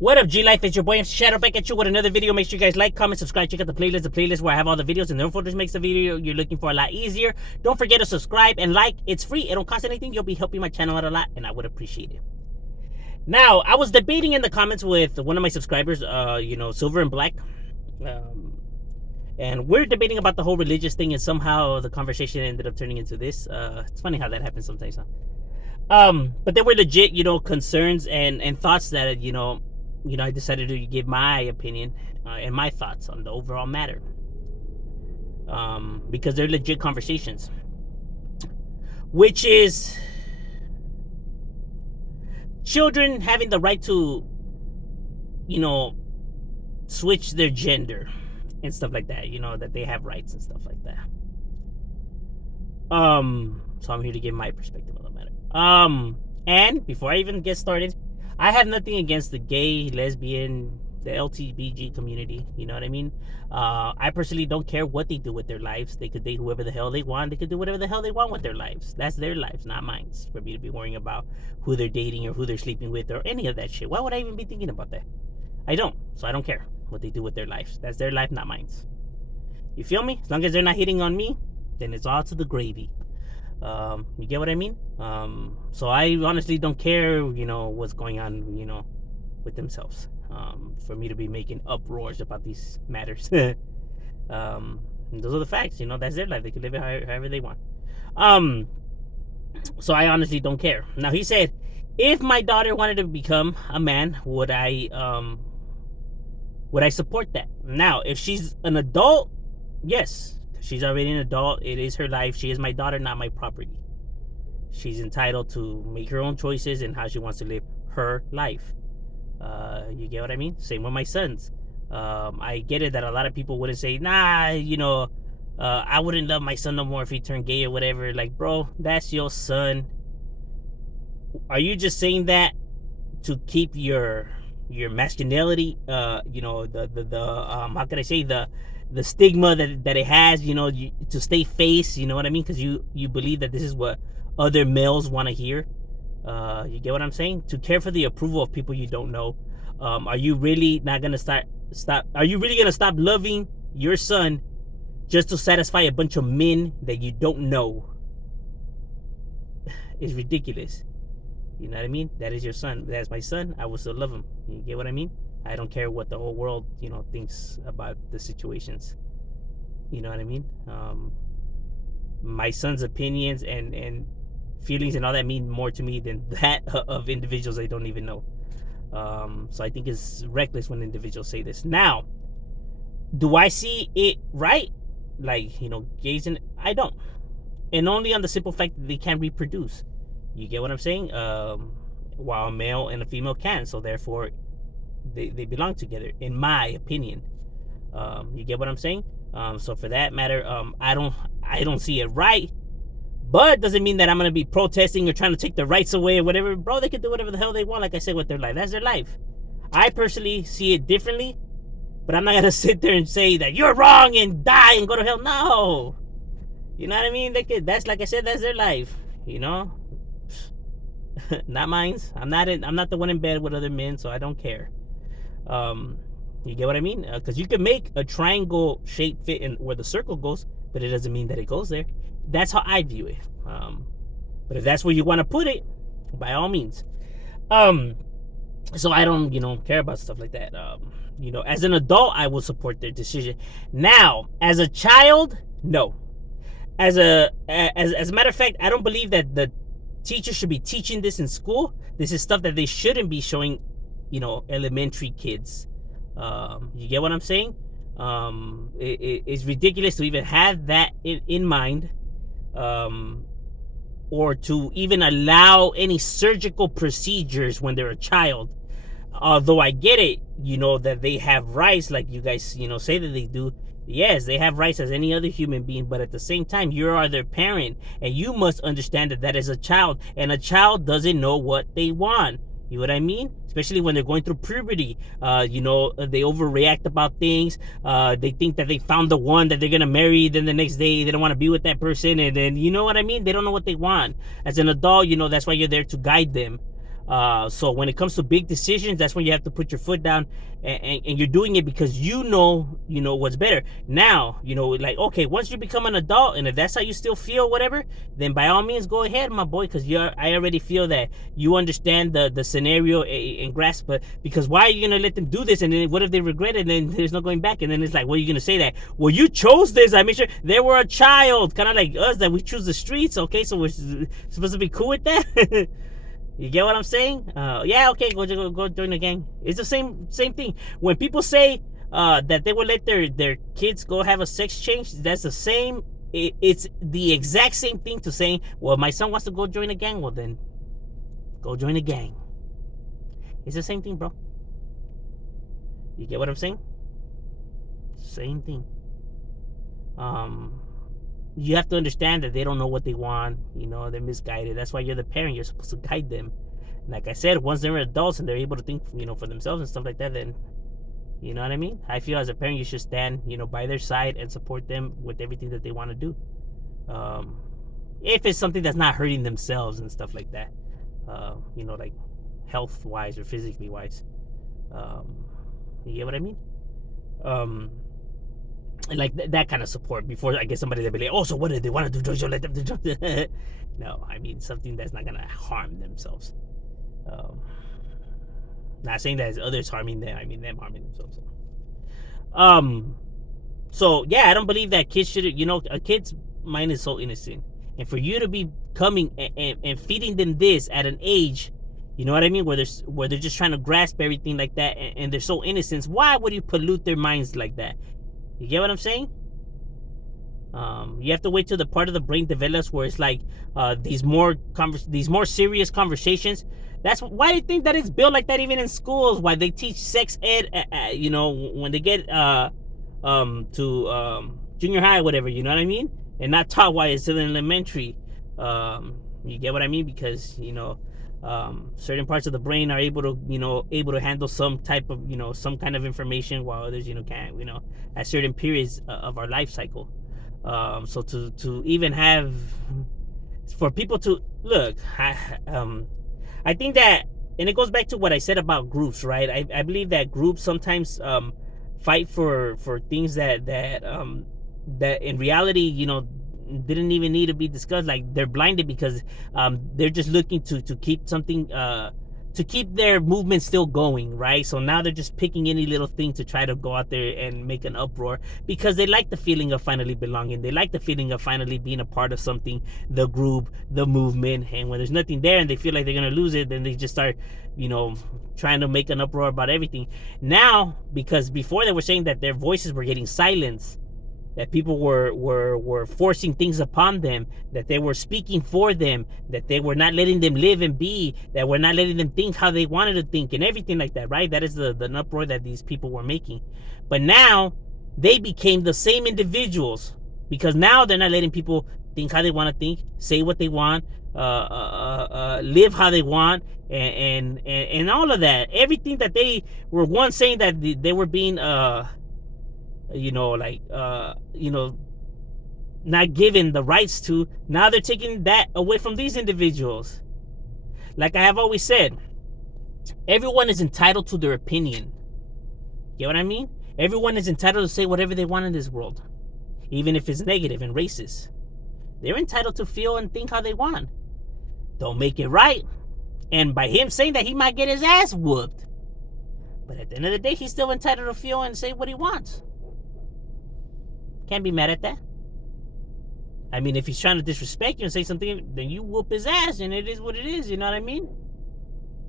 What up, G-Life? It's your boy MC Shadow back at you with another video. Make sure you guys like, comment, subscribe, check out the playlist where I have all the videos, and the folders makes the video you're looking for a lot easier. Don't forget to subscribe and like. It's free. It don't cost anything. You'll be helping my channel out a lot, and I would appreciate it. Now, I was debating in the comments with one of my subscribers, Silver and Black. And we're debating about the whole religious thing, and somehow the conversation ended up turning into this. It's funny how that happens sometimes, huh? But there were legit, concerns and thoughts that, I decided to give my opinion and my thoughts on the overall matter. Because they're legit conversations. Which is children having the right to, switch their gender and stuff like that. That they have rights and stuff like that. So I'm here to give my perspective on the matter. And before I even get started, I have nothing against the gay, lesbian, the LGBTQ community. You know what I mean? I personally don't care what they do with their lives. They could date whoever the hell they want. They could do whatever the hell they want with their lives. That's their lives, not mine. For me to be worrying about who they're dating or who they're sleeping with or any of that shit. Why would I even be thinking about that? I don't. So I don't care what they do with their lives. That's their life, not mine. You feel me? As long as they're not hitting on me, then it's all to the gravy. You get what I mean? So I honestly don't care, what's going on, with themselves. For me to be making uproars about these matters. Those are the facts, that's their life. They can live it however they want. So I honestly don't care. Now he said, if my daughter wanted to become a man, would I support that? Now, if she's an adult, yes. She's already an adult. It is her life. She is my daughter, not my property. She's entitled to make her own choices and how she wants to live her life. You get what I mean? Same with my sons. I get it that a lot of people wouldn't say, nah, I wouldn't love my son no more if he turned gay or whatever. Like, bro, that's your son. Are you just saying that to keep your masculinity? How can I say, the stigma that it has, to stay face, you know what I mean? Because you believe that this is what other males want to hear. You get what I'm saying? To care for the approval of people you don't know. Are you really not gonna stop? Are you really gonna stop loving your son just to satisfy a bunch of men that you don't know? It's ridiculous. You know what I mean? That is your son. That's my son. I will still love him. You get what I mean? I don't care what the whole world, thinks about the situations. You know what I mean? My son's opinions and feelings and all that mean more to me than that of individuals I don't even know. So I think it's reckless when individuals say this. Now, do I see it right? Like, gays and I don't. And only on the simple fact that they can't reproduce. You get what I'm saying? While a male and a female can. So therefore, they belong together, in my opinion. You get what I'm saying? So for that matter, I don't see it right, but doesn't mean that I'm gonna be protesting or trying to take their rights away or whatever. Bro, they can do whatever the hell they want, like I said, with their life. That's their life. I personally see it differently, but I'm not gonna sit there and say that you're wrong and die and go to hell. No, you know what I mean? That's like I said, that's their life. Not mine. I'm not the one in bed with other men, so I don't care. You get what I mean? Because you can make a triangle shape fit in where the circle goes, but it doesn't mean that it goes there. That's how I view it. But if that's where you want to put it, by all means. So I don't, care about stuff like that. As an adult, I will support their decision. Now, as a child, no. As a matter of fact, I don't believe that the teachers should be teaching this in school. This is stuff that they shouldn't be showing, elementary kids. You get what I'm saying? It's ridiculous to even have that in mind, or to even allow any surgical procedures when they're a child. Although I get it, that they have rights, like you guys, say that they do. Yes, they have rights as any other human being, but at the same time, you are their parent, and you must understand that is a child, and a child doesn't know what they want. You know what I mean? Especially when they're going through puberty. They overreact about things. They think that they found the one that they're going to marry. Then the next day, they don't want to be with that person. And then, you know what I mean? They don't know what they want. As an adult, that's why you're there to guide them. So when it comes to big decisions, that's when you have to put your foot down, and you're doing it because you know what's better. Now, like, okay, once you become an adult, and if that's how you still feel, whatever, then by all means go ahead, my boy, because I already feel that you understand the scenario and grasp. But because why are you gonna let them do this, and then what if they regret it, and then there's no going back, and then it's like, what are you gonna say that? Well, you chose this. I made sure they were a child, kind of like us, that we choose the streets. Okay, so we're supposed to be cool with that. You get what I'm saying? Yeah, okay, go join the gang. It's the same thing. When people say that they will let their kids go have a sex change, that's the same. It's the exact same thing to saying, well, my son wants to go join a gang. Well, then go join a gang. It's the same thing, bro. You get what I'm saying? Same thing. You have to understand that they don't know what they want. They're misguided. That's why you're the parent. You're supposed to guide them. Like I said, once they're adults and they're able to think, for themselves and stuff like that, then, you know what I mean? I feel as a parent, you should stand, by their side and support them with everything that they want to do. If it's something that's not hurting themselves and stuff like that, like health-wise or physically-wise. You get what I mean? Like that kind of support before I get somebody that be like, oh, so what do they want to do? Let them do. No, I mean something that's not gonna harm themselves. Not saying that it's others harming them. I mean them harming themselves. So yeah, I don't believe that kids should. A kid's mind is so innocent, and for you to be coming and feeding them this at an age, you know what I mean, where they're just trying to grasp everything like that, and they're so innocent. Why would you pollute their minds like that? You get what I'm saying? You have to wait till the part of the brain develops where it's like these more serious conversations. That's why I think that it's built like that even in schools. Why they teach sex ed, when they get to junior high, whatever. You know what I mean? And not taught why it's still in elementary. You get what I mean? Because certain parts of the brain are able to handle some type of some kind of information, while others can't. At certain periods of our life cycle. So to even have, for people to look, I think that, and it goes back to what I said about groups, right? I believe that groups sometimes fight for things that in reality didn't even need to be discussed. Like, they're blinded because they're just looking to keep something to keep their movement still going, right? So now they're just picking any little thing to try to go out there and make an uproar, because they like the feeling of finally belonging. They like the feeling of finally being a part of something, the group, the movement. And when there's nothing there and they feel like they're gonna lose it, then they just start trying to make an uproar about everything. Now, because before they were saying that their voices were getting silenced, that people were forcing things upon them, that they were speaking for them, that they were not letting them live and be, that we're not letting them think how they wanted to think, and everything like that, right? That is the uproar that these people were making. But now they became the same individuals, because now they're not letting people think how they want to think, say what they want, live how they want, and all of that. Everything that they were once saying that they were being not given the rights to, now they're taking that away from these individuals. Like I have always said, everyone is entitled to their opinion. You know what I mean? Everyone is entitled to say whatever they want in this world, even if it's negative and racist. They're entitled to feel and think how they want. Don't make it right. And by him saying that, he might get his ass whooped. But at the end of the day, he's still entitled to feel and say what he wants. Can't be mad at that. I mean, if he's trying to disrespect you and say something, then you whoop his ass, and it is what it is. You know what I mean?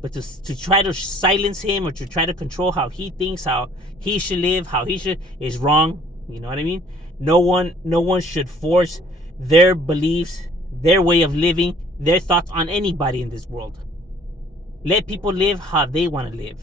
But to try to silence him, or to try to control how he thinks, how he should live, how he should, is wrong. You know what I mean? No one should force their beliefs, their way of living, their thoughts on anybody in this world. Let people live how they want to live.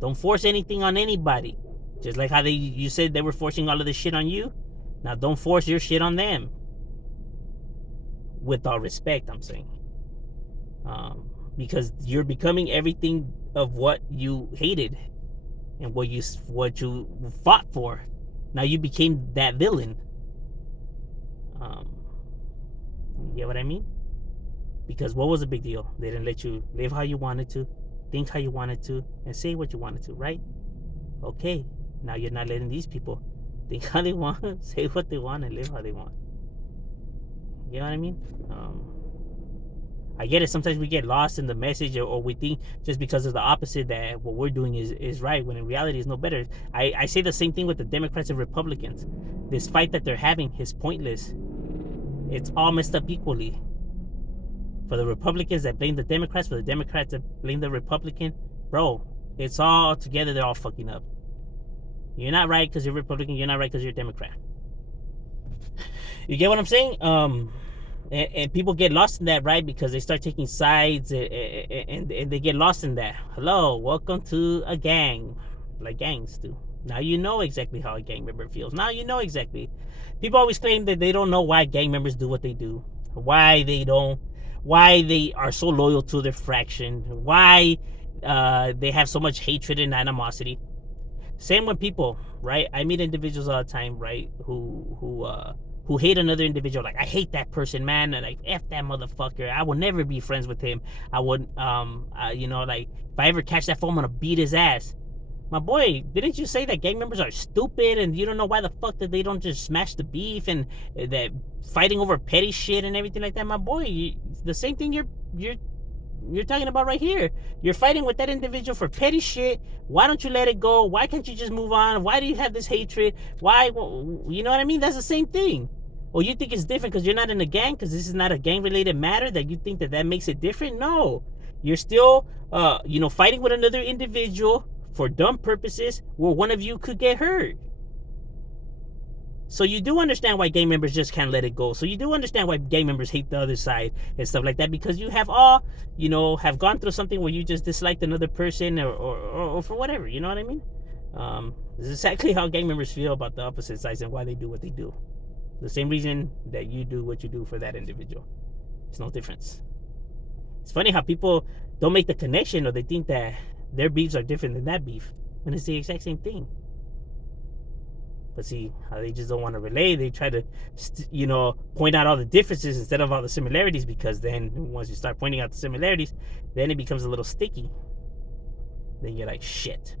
Don't force anything on anybody. Just like how you said they were forcing all of this shit on you. Now don't force your shit on them. With all respect, I'm saying. Because you're becoming everything of what you hated and what you fought for. Now you became that villain. You get what I mean? Because what was the big deal? They didn't let you live how you wanted to, think how you wanted to, and say what you wanted to, right? Okay, now you're not letting these people think how they want, say what they want, and live how they want. You know what I mean? I get it. Sometimes we get lost in the message, or we think just because of the opposite that what we're doing is right, when in reality is no better. I say the same thing with the Democrats and Republicans. This fight that they're having is pointless. It's all messed up equally. For the Republicans that blame the Democrats, for the Democrats that blame the Republican, bro, it's all together. They're all fucking up. You're not right because you're Republican. You're not right because you're Democrat. You get what I'm saying? And people get lost in that, right? Because they start taking sides, and they get lost in that. Hello, welcome to a gang, like gangs do. Now you know exactly how a gang member feels. Now you know exactly. People always claim that they don't know why gang members do what they do, why they are so loyal to their fraction, why they have so much hatred and animosity. Same with people, right? I meet individuals all the time, right, who hate another individual. Like, I hate that person, man, and like, F that motherfucker. I will never be friends with him. I would, like, if I ever catch that fool, I'm gonna beat his ass. My boy, didn't you say that gang members are stupid and you don't know why the fuck that they don't just smash the beef and that fighting over petty shit and everything like that? My boy, the same thing you're talking about right here. You're fighting with that individual for petty shit. Why don't you let it go? Why can't you just move on? Why do you have this hatred? Why, you know what I mean? That's the same thing. Or you think it's different because you're not in a gang, because this is not a gang related matter, that you think that makes it different? No, you're still fighting with another individual for dumb purposes where one of you could get hurt. So you do understand why gang members just can't let it go. So you do understand why gang members hate the other side and stuff like that, because you have all, have gone through something where you just disliked another person, or for whatever, you know what I mean? This is exactly how gang members feel about the opposite sides and why they do what they do. The same reason that you do what you do for that individual. It's no difference. It's funny how people don't make the connection, or they think that their beefs are different than that beef, when it's the exact same thing. But see, how they just don't want to relate. They try to, point out all the differences instead of all the similarities, because then once you start pointing out the similarities, then it becomes a little sticky. Then you're like, shit.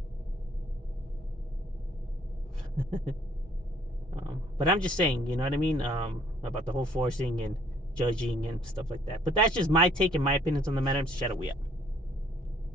But I'm just saying, you know what I mean? About the whole forcing and judging and stuff like that. But that's just my take and my opinions on the matter. So shut up, we up.